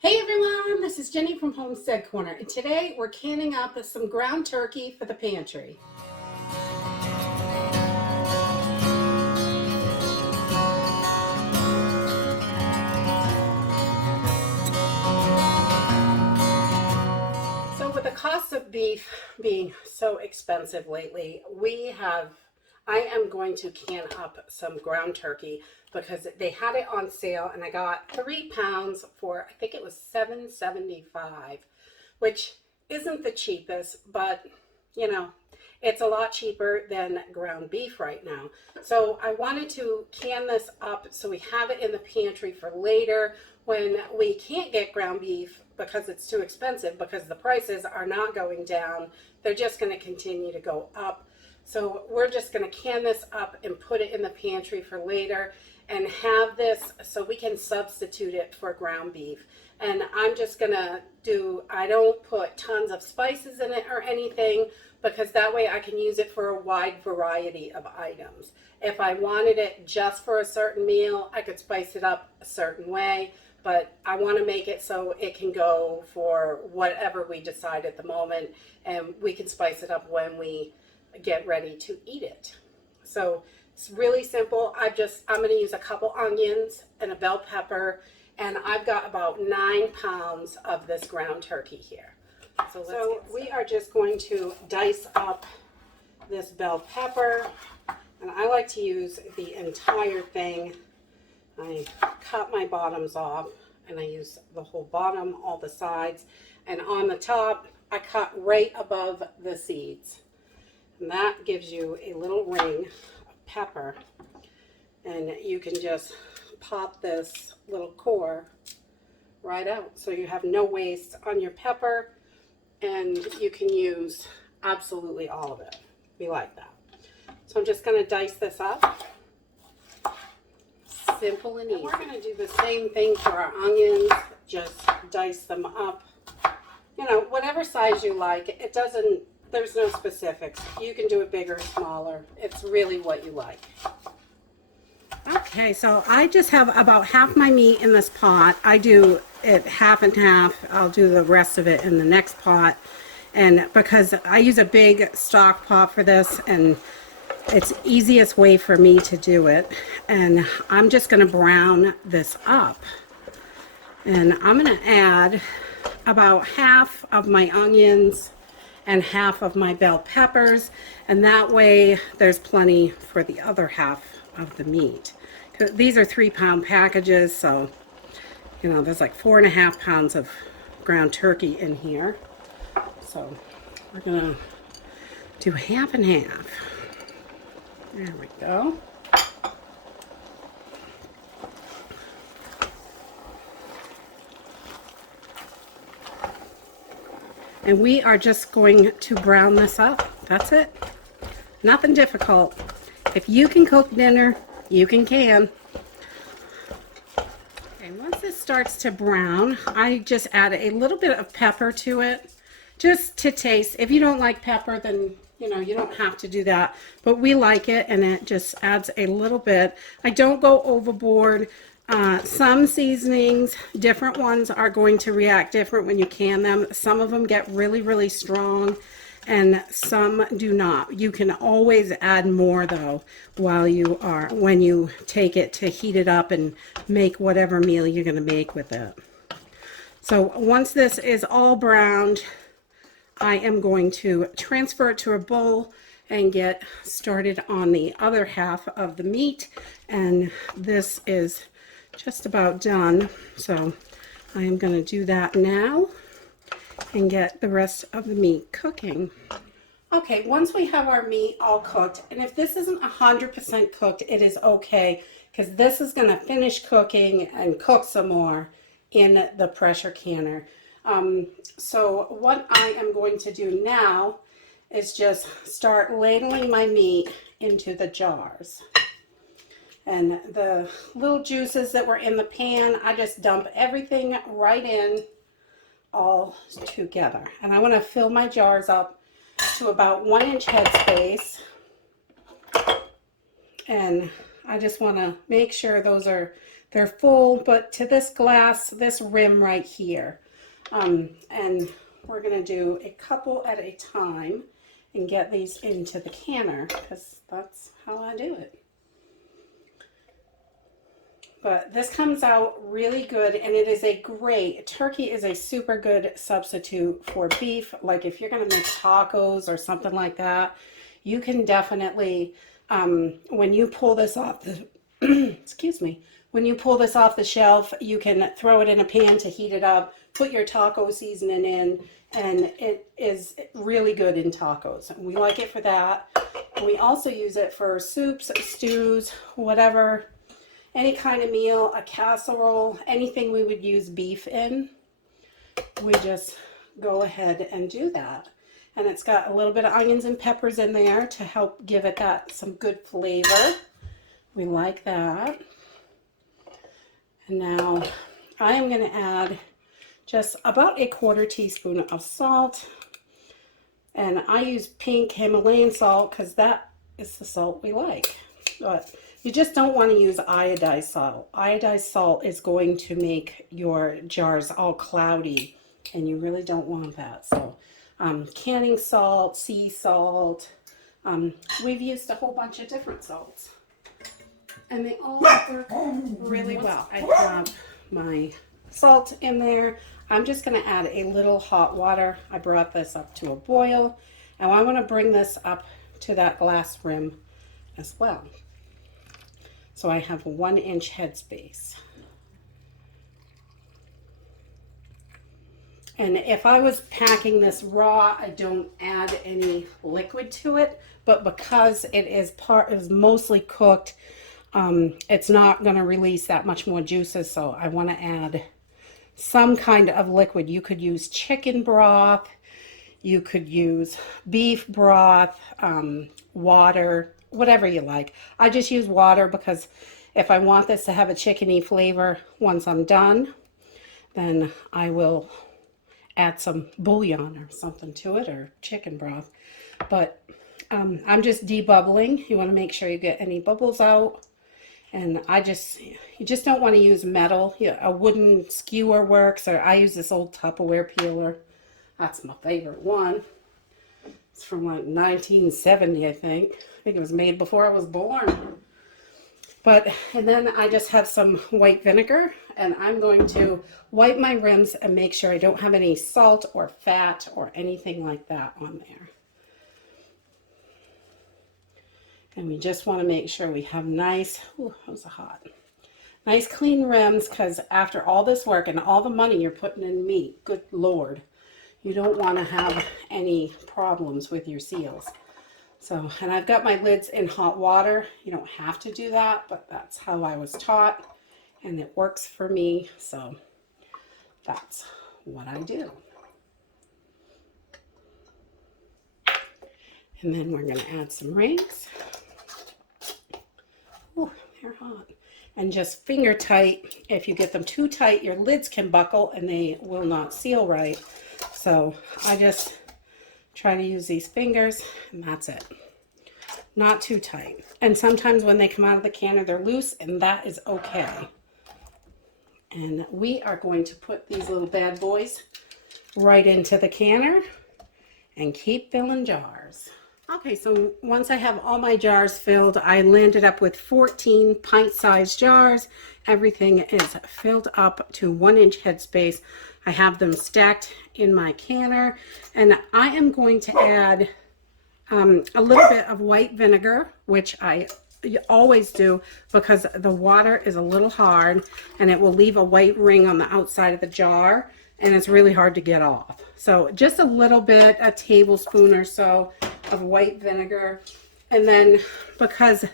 Hey everyone, this is Jenny from Homestead Corner, and today we're canning up some ground turkey for the pantry. So with the cost of beef being so expensive lately, I am going to can up some ground turkey because they had it on sale and I got 3 pounds for, I think it was $7.75, which isn't the cheapest, but you know, it's a lot cheaper than ground beef right now. So I wanted to can this up so we have it in the pantry for later when we can't get ground beef because it's too expensive, because the prices are not going down. They're just going to continue to go up. So we're just going to can this up and put it in the pantry for later and have this so we can substitute it for ground beef. And I'm just going to I don't put tons of spices in it or anything, because that way I can use it for a wide variety of items. If I wanted it just for a certain meal, I could spice it up a certain way, but I want to make it so it can go for whatever we decide at the moment, and we can spice it up when we get ready to eat it. So it's really simple. I'm going to use a couple onions and a bell pepper, and I've got about 9 pounds of this ground turkey here. So we are just going to dice up this bell pepper, and I like to use the entire thing. I cut my bottoms off and I use the whole bottom, all the sides, and on the top I cut right above the seeds. And that gives you a little ring of pepper, and you can just pop this little core right out so you have no waste on your pepper, and you can use absolutely all of it. We like that. So I'm just going to dice this up. Simple and easy. And we're going to do the same thing for our onions. Just dice them up. You know, whatever size you like. There's no specifics. You can do it bigger or smaller. It's really what you like. Okay, so I just have about half my meat in this pot. I do it half and half. I'll do the rest of it in the next pot. And because I use a big stock pot for this, and it's the easiest way for me to do it. And I'm just going to brown this up. And I'm going to add about half of my onions and half of my bell peppers, and that way there's plenty for the other half of the meat. These are 3 pound packages, so you know there's like 4.5 pounds of ground turkey in here. So we're gonna do half and half. There we go. And we are just going to brown this up. That's it. Nothing difficult. If you can cook dinner, you can can. Okay, once this starts to brown, I just add a little bit of pepper to it, just to taste. If you don't like pepper, then you know you don't have to do that. But we like it, and it just adds a little bit. I don't go overboard. Some seasonings, different ones are going to react different when you can them. Some of them get really, really strong, and some do not. You can always add more though when you take it to heat it up and make whatever meal you're going to make with it. So once this is all browned, I am going to transfer it to a bowl and get started on the other half of the meat. And this is just about done, so I am going to do that now and get the rest of the meat cooking. Okay, once we have our meat all cooked, and if this isn't 100% cooked, it is okay, because this is going to finish cooking and cook some more in the pressure canner. So what I am going to do now is just start ladling my meat into the jars. And the little juices that were in the pan, I just dump everything right in all together. And I want to fill my jars up to about 1 inch headspace. And I just want to make sure those are they're full, but to this glass, this rim right here. And we're gonna do a couple at a time and get these into the canner because that's how I do it. But this comes out really good, and it is a great, turkey is a super good substitute for beef. Like if you're going to make tacos or something like that, you can definitely, when you pull this off the, excuse me, when you pull this off the shelf, you can throw it in a pan to heat it up, put your taco seasoning in, and it is really good in tacos. We like it for that. We also use it for soups, stews, whatever. Any kind of meal, a casserole, anything we would use beef in, we just go ahead and do that. And it's got a little bit of onions and peppers in there to help give it that some good flavor. We like that. And now I am going to add just about a 1/4 teaspoon of salt. And I use pink Himalayan salt because that is the salt we like. But you just don't want to use iodized salt. Iodized salt is going to make your jars all cloudy, and you really don't want that. So canning salt, sea salt, we've used a whole bunch of different salts, and they all work really well. I have my salt in there. I'm just going to add a little hot water. I brought this up to a boil, and I want to bring this up to that glass rim as well. So I have a 1-inch headspace. And if I was packing this raw, I don't add any liquid to it, but because it is mostly cooked, it's not going to release that much more juices, so I want to add some kind of liquid. You could use chicken broth, you could use beef broth, water, whatever you like. I just use water because if I want this to have a chickeny flavor once I'm done, then I will add some bouillon or something to it, or chicken broth. But I'm just debubbling. You want to make sure you get any bubbles out. And you just don't want to use metal. A wooden skewer works, or I use this old Tupperware peeler. That's my favorite one. It's from like 1970, I think. I think it was made before I was born. And then I just have some white vinegar, and I'm going to wipe my rims and make sure I don't have any salt or fat or anything like that on there. And we just want to make sure we have nice, ooh, those are hot, nice clean rims, because after all this work and all the money you're putting in meat, good Lord, you don't want to have any problems with your seals. So, and I've got my lids in hot water. You don't have to do that, but that's how I was taught, and it works for me, so that's what I do. And then we're going to add some rings. Oh, they're hot. And just finger tight. If you get them too tight, your lids can buckle and they will not seal right. So I just try to use these fingers, and that's it. Not too tight. And sometimes when they come out of the canner, they're loose, and that is okay. And we are going to put these little bad boys right into the canner and keep filling jars. Okay, so once I have all my jars filled, I landed up with 14 pint-sized jars. Everything is filled up to 1-inch headspace. I have them stacked in my canner, and I am going to add a little bit of white vinegar, which I always do because the water is a little hard and it will leave a white ring on the outside of the jar, and it's really hard to get off. So just a little bit, a tablespoon or so of white vinegar. And then because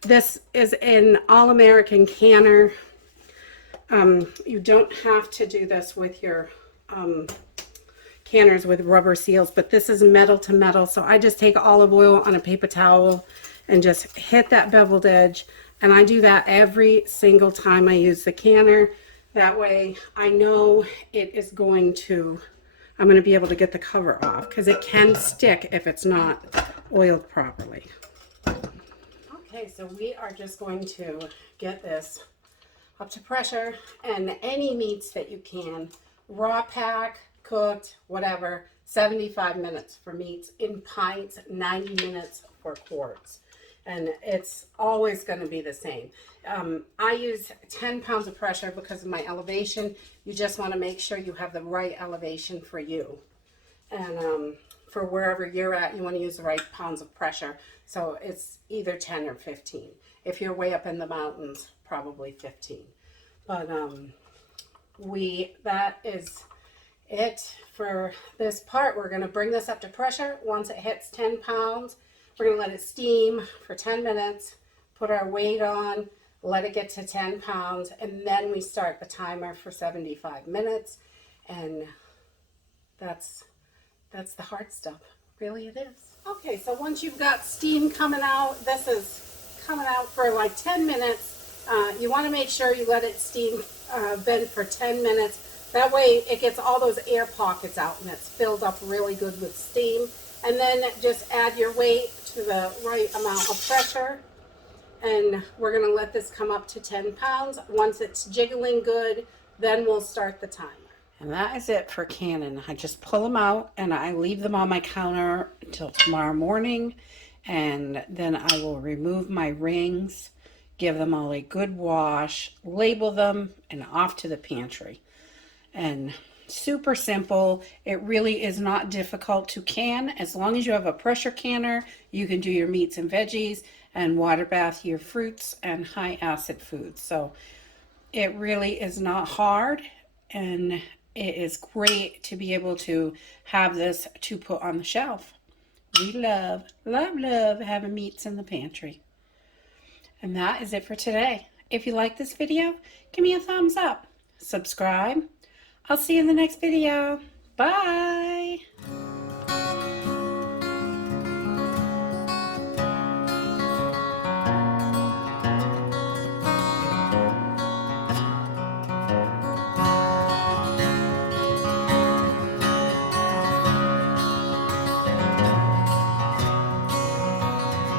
this is an all-American canner, you don't have to do this with your canners with rubber seals, but this is metal to metal, so I just take olive oil on a paper towel and just hit that beveled edge, and I do that every single time I use the canner. That way I know it is going to, I'm going to be able to get the cover off, because it can stick if it's not oiled properly. Okay, so we are just going to get this up to pressure, and any meats that you can, raw pack, cooked, whatever, 75 minutes for meats, in pints, 90 minutes for quarts. And it's always going to be the same. I use 10 pounds of pressure because of my elevation. You just want to make sure you have the right elevation for you. And for wherever you're at, you want to use the right pounds of pressure. So it's either 10 or 15. If you're way up in the mountains, probably 15. But that is it for this part. We're going to bring this up to pressure. Once it hits 10 pounds, we're going to let it steam for 10 minutes, put our weight on, let it get to 10 pounds, and then we start the timer for 75 minutes. And that's the hard stuff. Really, it is. Okay, so once you've got steam coming out, this is coming out for like 10 minutes. You want to make sure you let it steam vent for 10 minutes. That way it gets all those air pockets out and it's filled up really good with steam. And then just add your weight to the right amount of pressure. And we're going to let this come up to 10 pounds. Once it's jiggling good, then we'll start the timer. And that is it for canning. I just pull them out and I leave them on my counter until tomorrow morning. And then I will remove my rings, give them all a good wash, label them, and off to the pantry. And super simple. It really is not difficult to can. As long as you have a pressure canner, you can do your meats and veggies and water bath your fruits and high acid foods. So it really is not hard, and it is great to be able to have this to put on the shelf. We love having meats in the pantry. And that is it for today. If you like this video, give me a thumbs up. Subscribe. I'll see you in the next video. Bye.